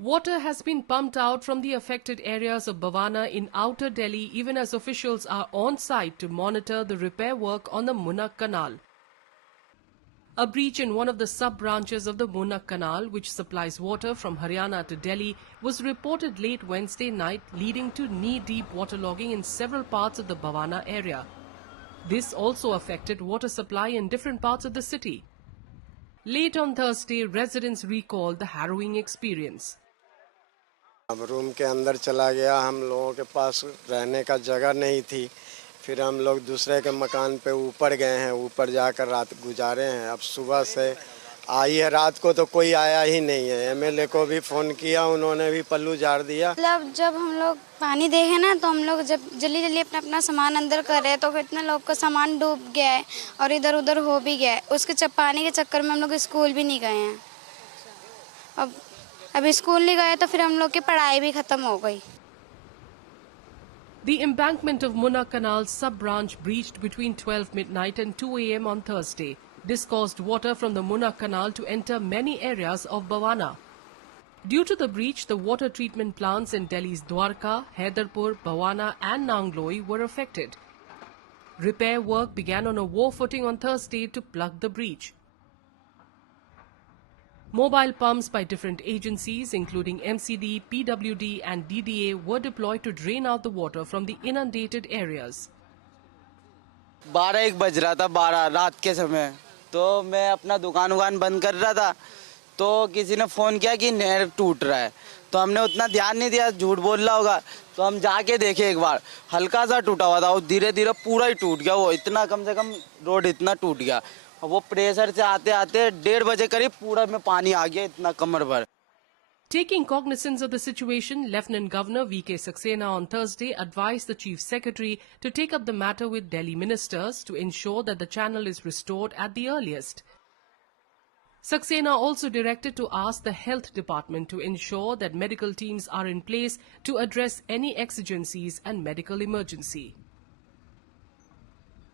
Water has been pumped out from the affected areas of Bhavana in outer Delhi even as officials are on site to monitor the repair work on the Munnak Canal. A breach in one of the sub-branches of the Munnak Canal, which supplies water from Haryana to Delhi, was reported late Wednesday night, leading to knee-deep waterlogging in several parts of the Bhavana area. This also affected water supply in different parts of the city. Late on Thursday, residents recalled the harrowing experience. अब room के अंदर चला गया, हम लोगों के पास रहने का जगह नहीं थी। फिर हम लोग दूसरे के मकान पे ऊपर गए हैं, ऊपर जाकर रात गुजारे हैं। अब सुबह से आई है, रात को तो कोई आया ही नहीं है। एमएलए को भी फोन किया, उन्होंने भी पल्लू झाड़ दिया। मतलब जब हम लोग पानी देखे ना, तो हम लोग जब जल्दी जल्दी अपना सामान अंदर कर रहे तो इतना लोग का सामान डूब गया है और इधर उधर हो भी गया है। उसके पानी के चक्कर में हम लोग स्कूल भी नहीं गए हैं। अब स्कूल नहीं गए तो फिर हम लोग की पढ़ाई भी खत्म हो गई। The embankment of Munnak Canal sub-branch breached between 12 midnight and 2 a.m. on Thursday. This caused water from the Munnak Canal to enter many areas of Bhavana. Due to the breach, the water treatment plants in Delhi's Dwarka, Haidarpur, Bhavana and Nangloi were affected. Repair work began on a war footing on Thursday to plug the breach. Mobile pumps by different agencies, including MCD, PWD and DDA, were deployed to drain out the water from the inundated areas. 12-1 बज रहा था, 12 रात के समय, तो मैं अपना दुकान बंद कर रहा था, तो किसी ने फ़ोन किया कि नहर टूट रहा है। तो हमने उतना ध्यान नहीं दिया, झूठ बोल रहा होगा, तो हम जाके देखे एक बार, हल्का सा टूटा हुआ था, वो धीरे धीरे पूरा ही टूट गया। वो इतना कम से कम रोड इतना टूट गया, वो प्रेशर से आते आते 1:30 बजे करीब पूरा में पानी आ गया, इतना कमर भर। Taking cognizance of the situation, Lieutenant Governor V.K. Saxena on Thursday advised the Chief Secretary to take up the matter with Delhi ministers to ensure that the channel is restored at the earliest. Saxena also directed to ask the Health Department to ensure that medical teams are in place to address any exigencies and medical emergency.